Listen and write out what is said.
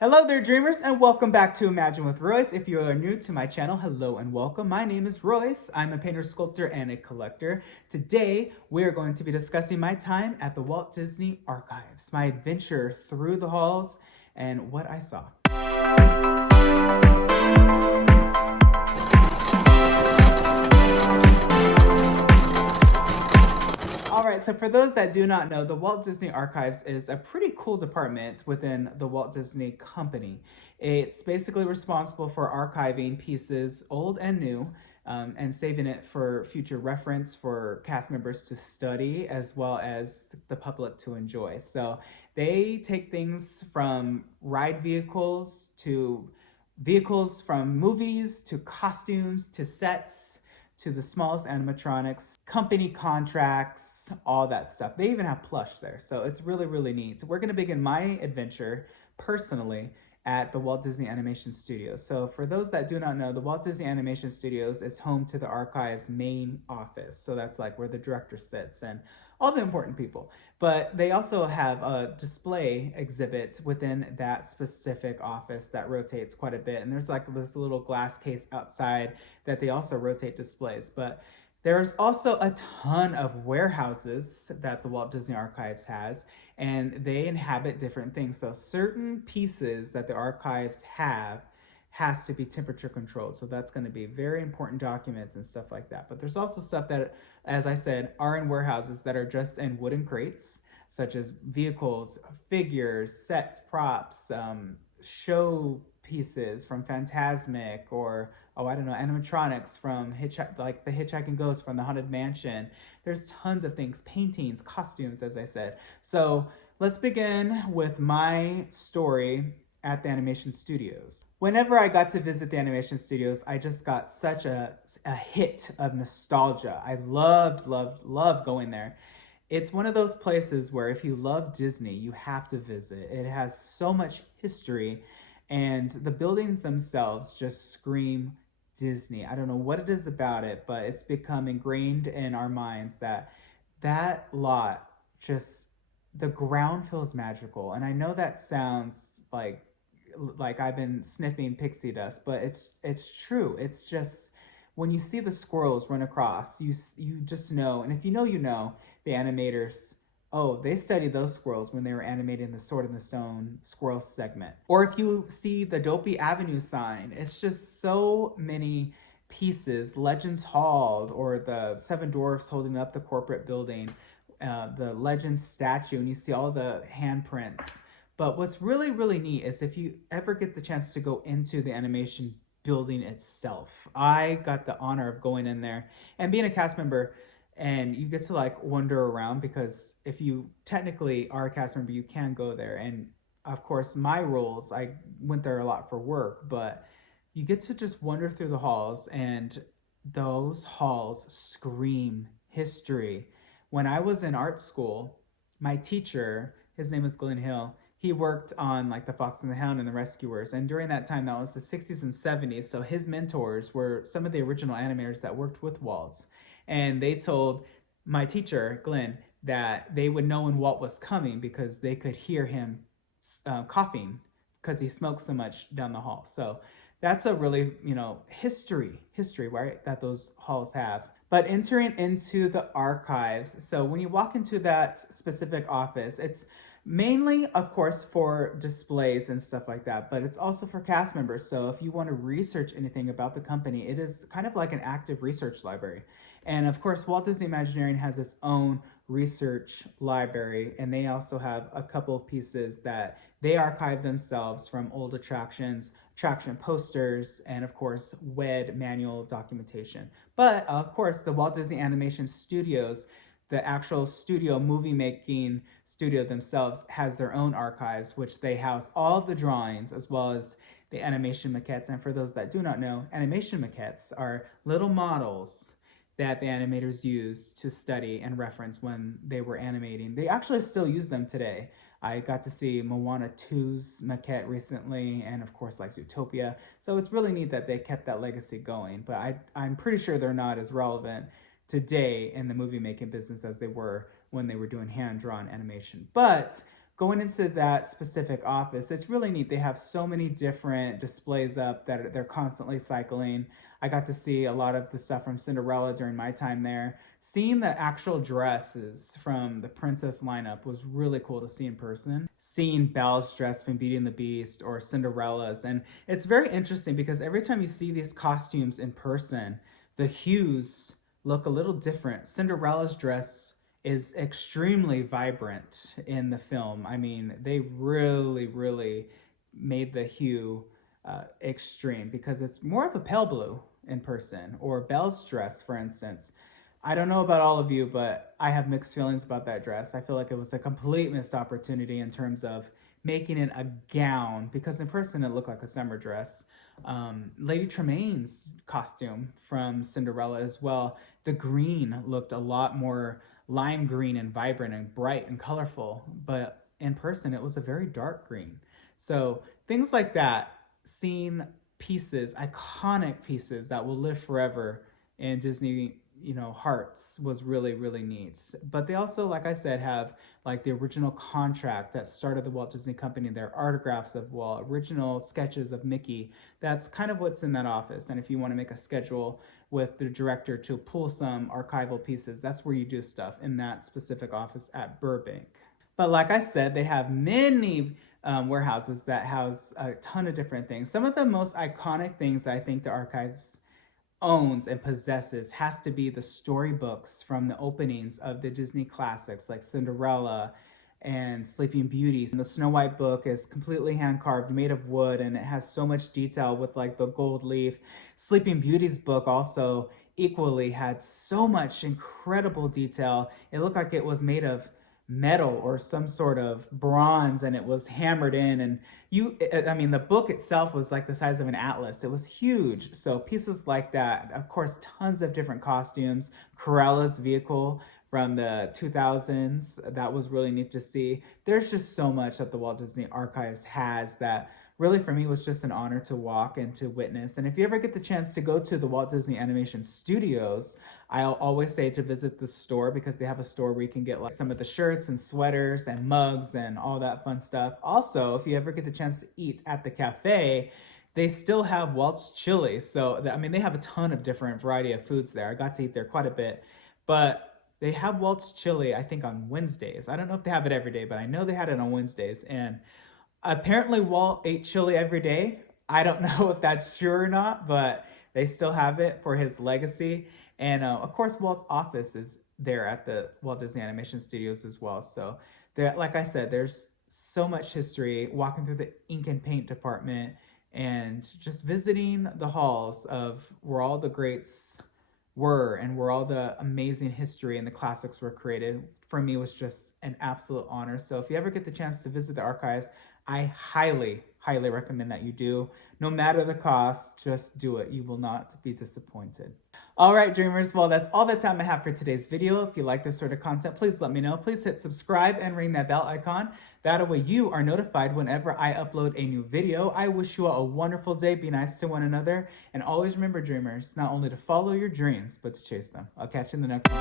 Hello there, dreamers, and welcome back to Imagine with Royce. If you are new to my channel, hello and welcome. My name is Royce. I'm a painter, sculptor, and a collector. Today, we are going to be discussing my time at the Walt Disney Archives, my adventure through the halls, and what I saw. All right, so for those that do not know, the Walt Disney Archives is a pretty cool department within the Walt Disney Company. It's basically responsible for archiving pieces, old and new, and saving it for future reference for cast members to study as well as the public to enjoy. So they take things from ride vehicles to vehicles from movies to costumes to sets to the smallest animatronics, company contracts, all that stuff. They even have plush there. So it's really, really neat. So we're going to begin my adventure personally at the Walt Disney Animation Studios. So for those that do not know, the Walt Disney Animation Studios is home to the archive's main office. So that's like where the director sits and all the important people. But they also have a display exhibit within that specific office that rotates quite a bit. And there's like this little glass case outside that they also rotate displays. But there's also a ton of warehouses that the Walt Disney Archives has, and they inhabit different things. So certain pieces that the archives have has to be temperature controlled. So that's going to be very important documents and stuff like that. But there's also stuff that, as I said, are in warehouses that are just in wooden crates, such as vehicles, figures, sets, props, show pieces from Fantasmic, or animatronics from like the Hitchhiking Ghost from the Haunted Mansion. There's tons of things, paintings, costumes, as I said. So let's begin with my story at the animation studios. Whenever I got to visit the animation studios, I just got such a hit of nostalgia. I loved going there. It's one of those places where if you love Disney, you have to visit. It has so much history, and the buildings themselves just scream Disney. I don't know what it is about it, but it's become ingrained in our minds that that lot just, the ground feels magical. And I know that sounds like I've been sniffing pixie dust, but it's true. It's just when you see the squirrels run across, you just know. And if you know, you know, the animators, oh, they studied those squirrels when they were animating the Sword in the Stone squirrel segment. Or if you see the Dopey Avenue sign, it's just so many pieces. Legends Hall, or the Seven Dwarfs holding up the corporate building, the Legends statue, and you see all the handprints. But what's really, really neat is if you ever get the chance to go into the animation building itself. I got the honor of going in there and being a cast member, and you get to like wander around, because if you technically are a cast member, you can go there. And of course, my roles, I went there a lot for work, but you get to just wander through the halls, and those halls scream history. When I was in art school, my teacher, his name was Glenn Hill, he worked on like the Fox and the Hound and the Rescuers. And during that time, that was the 60s and 70s. So his mentors were some of the original animators that worked with Walt. And they told my teacher, Glenn, that they would know when Walt was coming because they could hear him coughing because he smoked so much down the hall. So that's a really, history, right, that those halls have. But entering into the archives, so when you walk into that specific office, it's mainly, of course, for displays and stuff like that, but it's also for cast members. So if you want to research anything about the company, it is kind of like an active research library. And of course, Walt Disney Imagineering has its own research library, and they also have a couple of pieces that they archive themselves from old attractions, attraction posters, and of course, WED manual documentation. But of course, the Walt Disney Animation Studios, the actual studio, movie making studio themselves, has their own archives, which they house all of the drawings as well as the animation maquettes. And for those that do not know, animation maquettes are little models that the animators use to study and reference when they were animating. They actually still use them today. I got to see Moana 2's maquette recently, and of course like Zootopia. So it's really neat that they kept that legacy going, but I'm pretty sure they're not as relevant today in the movie making business as they were when they were doing hand-drawn animation. But going into that specific office, it's really neat. They have so many different displays up that they're constantly cycling. I got to see a lot of the stuff from Cinderella during my time there. Seeing the actual dresses from the princess lineup was really cool to see in person. Seeing Belle's dress from Beauty and the Beast or Cinderella's. And it's very interesting because every time you see these costumes in person, the hues look a little different. Cinderella's dress is extremely vibrant in the film. I mean, they really made the hue extreme because it's more of a pale blue in person. Or Belle's dress, for instance. I don't know about all of you, but I have mixed feelings about that dress. I feel like it was a complete missed opportunity in terms of making it a gown, because in person it looked like a summer dress. Lady Tremaine's costume from Cinderella as well, the green looked a lot more lime green and vibrant and bright and colorful, but in person it was a very dark green. So things like that, seeing pieces, iconic pieces that will live forever in Disney, hearts, was really neat. But they also, like I said, have like the original contract that started the Walt Disney Company, their autographs of Walt, original sketches of Mickey. That's kind of what's in that office. And if you want to make a schedule with the director to pull some archival pieces, that's where you do stuff, in that specific office at Burbank. But like I said, they have many warehouses that house a ton of different things. Some of the most iconic things I think the archives owns and possesses has to be the storybooks from the openings of the Disney classics like Cinderella and Sleeping Beauty. And the Snow White book is completely hand carved, made of wood, and it has so much detail with like the gold leaf. Sleeping Beauty's book also equally had so much incredible detail. It looked like it was made of metal or some sort of bronze, and it was hammered in, and the book itself was like the size of an atlas. It was huge. So pieces like that, of course, tons of different costumes. Corella's vehicle from the 2000s, that was really neat to see. There's just so much that the Walt Disney Archives has that really for me was just an honor to walk and to witness. And if you ever get the chance to go to the Walt Disney Animation Studios, I'll always say to visit the store, because they have a store where you can get like some of the shirts and sweaters and mugs and all that fun stuff. Also, if you ever get the chance to eat at the cafe, they still have Walt's Chili. So, they have a ton of different variety of foods there. I got to eat there quite a bit. But they have Walt's Chili, I think, on Wednesdays. I don't know if they have it every day, but I know they had it on Wednesdays. And apparently Walt ate chili every day. I don't know if that's true or not, but they still have it for his legacy. And of course, Walt's office is there at the Walt Disney Animation Studios as well. So like I said, there's so much history walking through the ink and paint department and just visiting the halls of where all the greats were and where all the amazing history and the classics were created. For me, was just an absolute honor. So if you ever get the chance to visit the archives, I highly recommend that you do. No matter the cost, just do it. You will not be disappointed. All right, dreamers. Well, that's all the time I have for today's video. If you like this sort of content, please let me know. Please hit subscribe and ring that bell icon. That way you are notified whenever I upload a new video. I wish you all a wonderful day. Be nice to one another. And always remember, dreamers, not only to follow your dreams, but to chase them. I'll catch you in the next one.